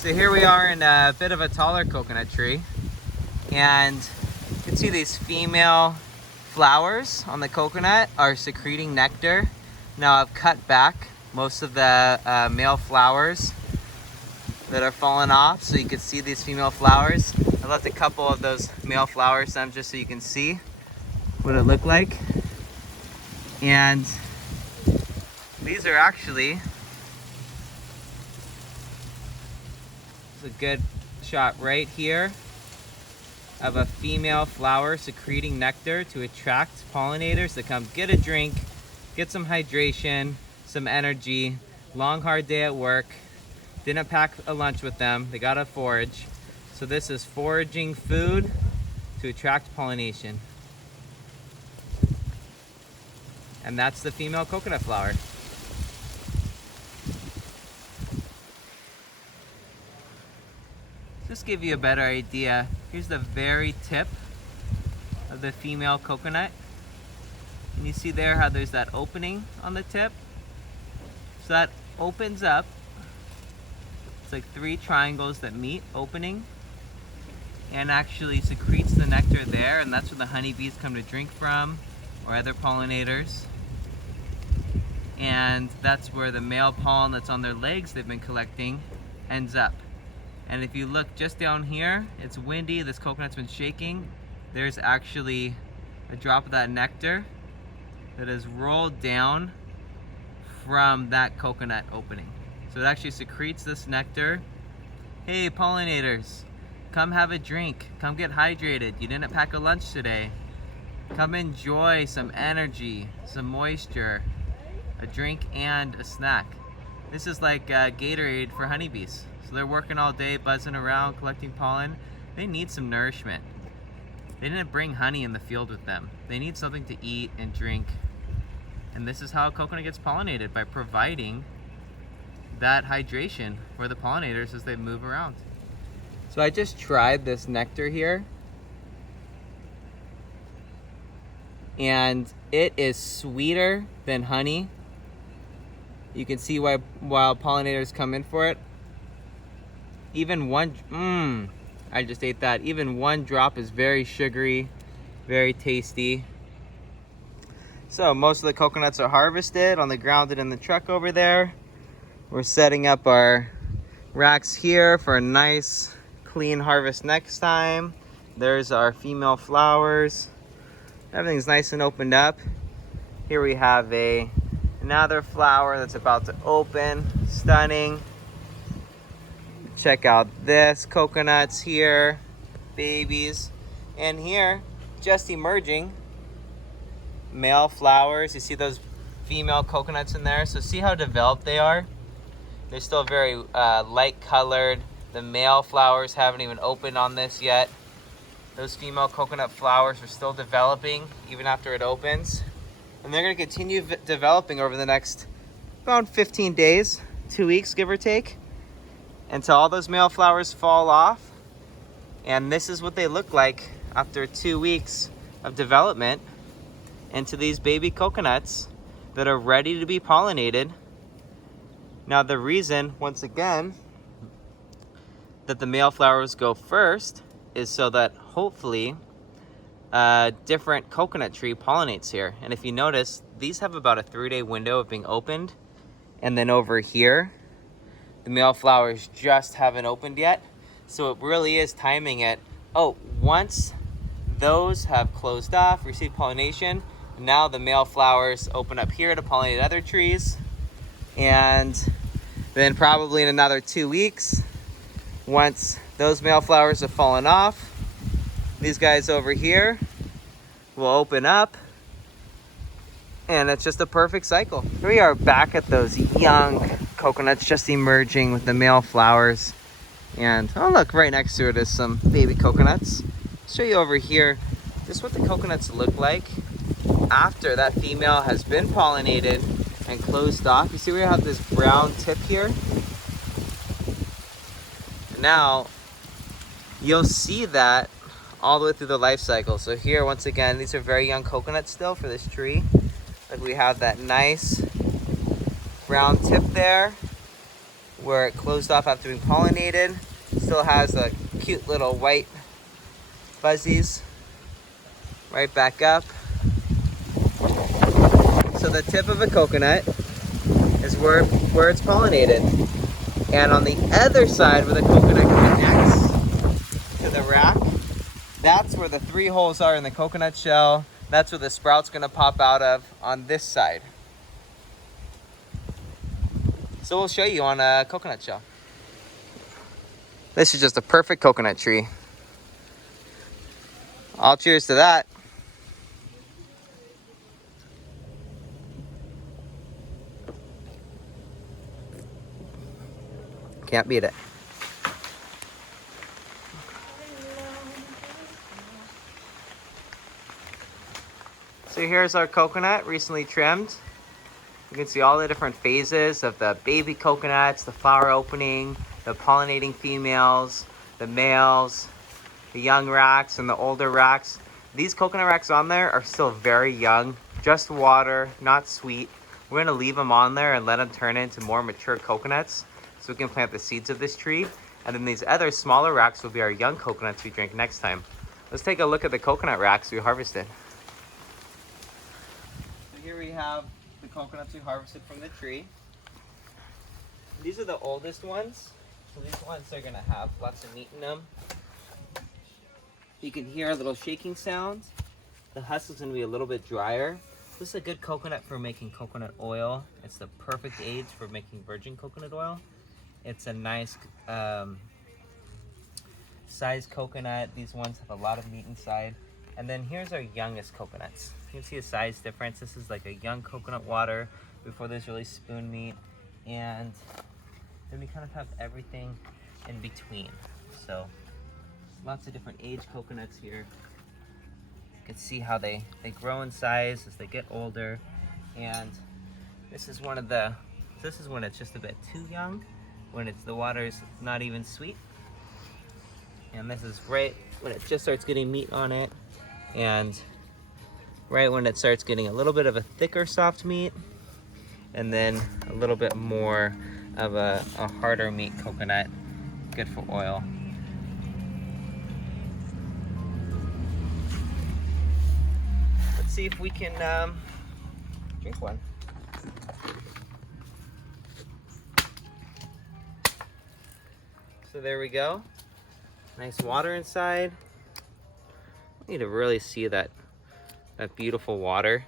So here we are in a bit of a taller coconut tree, and you can see these female flowers on the coconut are secreting nectar. Now I've cut back most of the male flowers that are falling off so you can see these female flowers. I left a couple of those male flowers down just so you can see what it looked like. And these are actually, it's a good shot right here of a female flower secreting nectar to attract pollinators to come get a drink, get some hydration, some energy. Long hard day at work, didn't pack a lunch with them, they gotta forage. So this is foraging food to attract pollination. And that's the female coconut flower. Just give you a better idea, here's the very tip of the female coconut. Can you see there how there's that opening on the tip? So that opens up. It's like 3 triangles that meet, opening, and actually secretes the nectar there, and that's where the honeybees come to drink from, or other pollinators. And that's where the male pollen that's on their legs they've been collecting ends up. And if you look just down here, it's windy, this coconut's been shaking. There's actually a drop of that nectar that is rolled down from that coconut opening. So it actually secretes this nectar. Hey pollinators, come have a drink, come get hydrated. You didn't pack a lunch today. Come enjoy some energy, some moisture, a drink and a snack. This is like Gatorade for honeybees. So they're working all day, buzzing around, collecting pollen. They need some nourishment. They didn't bring honey in the field with them. They need something to eat and drink. And this is how a coconut gets pollinated, by providing that hydration for the pollinators as they move around. So I just tried this nectar here, and it is sweeter than honey. You can see why wild pollinators come in for it. Even one, I just ate that. Even one drop is very sugary, very tasty. So most of the coconuts are harvested on the ground and in the truck over there. We're setting up our racks here for a nice clean harvest next time. There's our female flowers. Everything's nice and opened up. Here we have another flower that's about to open. Stunning. Check out this, coconuts here, babies. And here, just emerging, male flowers. You see those female coconuts in there? So see how developed they are? They're still very light colored. The male flowers haven't even opened on this yet. Those female coconut flowers are still developing even after it opens. And they're gonna continue developing over the next about 15 days, 2 weeks, give or take, until all those male flowers fall off. And this is what they look like after 2 weeks of development into these baby coconuts that are ready to be pollinated. Now the reason, once again, that the male flowers go first is so that hopefully a different coconut tree pollinates here. And if you notice, these have about a 3-day window of being opened. And then over here, the male flowers just haven't opened yet. So it really is timing it. Oh, once those have closed off, received pollination, now the male flowers open up here to pollinate other trees. And then probably in another 2 weeks, once those male flowers have fallen off, these guys over here will open up, and it's just a perfect cycle. Here we are back at those young coconuts just emerging with the male flowers. And oh look, right next to it is some baby coconuts. I'll show you over here just what the coconuts look like after that female has been pollinated and closed off. You see we have this brown tip here? Now you'll see that all the way through the life cycle. So here, once again, these are very young coconuts still for this tree. Like we have that nice brown tip there. where it closed off after being pollinated. Still has the cute little white fuzzies right back up. So the tip of a coconut is where it's pollinated. And on the other side where the coconut connects to the rack, that's where the 3 holes are in the coconut shell. That's where the sprout's gonna pop out of on this side. So we'll show you on a coconut shell. This is just a perfect coconut tree. All cheers to that. Can't beat it. So here's our coconut, recently trimmed. You can see all the different phases of the baby coconuts, the flower opening, the pollinating females, the males, the young racks and the older racks. These coconut racks on there are still very young, just water, not sweet. We're gonna leave them on there and let them turn into more mature coconuts so we can plant the seeds of this tree. And then these other smaller racks will be our young coconuts we drink next time. Let's take a look at the coconut racks we harvested. So here we have the coconuts we harvested from the tree. These are the oldest ones. So these ones are gonna have lots of meat in them. You can hear a little shaking sound. The husk is gonna be a little bit drier. This is a good coconut for making coconut oil. It's the perfect age for making virgin coconut oil. It's a nice size coconut. These ones have a lot of meat inside. And then here's our youngest coconuts. You can see a size difference. This is like a young coconut water before there's really spoon meat. And then we kind of have everything in between. So lots of different age coconuts here. You can see how they grow in size as they get older. And this is when it's just a bit too young, when the water's not even sweet. And this is right when it just starts getting meat on it, and right when it starts getting a little bit of a thicker soft meat, and then a little bit more of a harder meat coconut, good for oil. Let's see if we can drink one. So there we go. Nice water inside. I need to really see that beautiful water.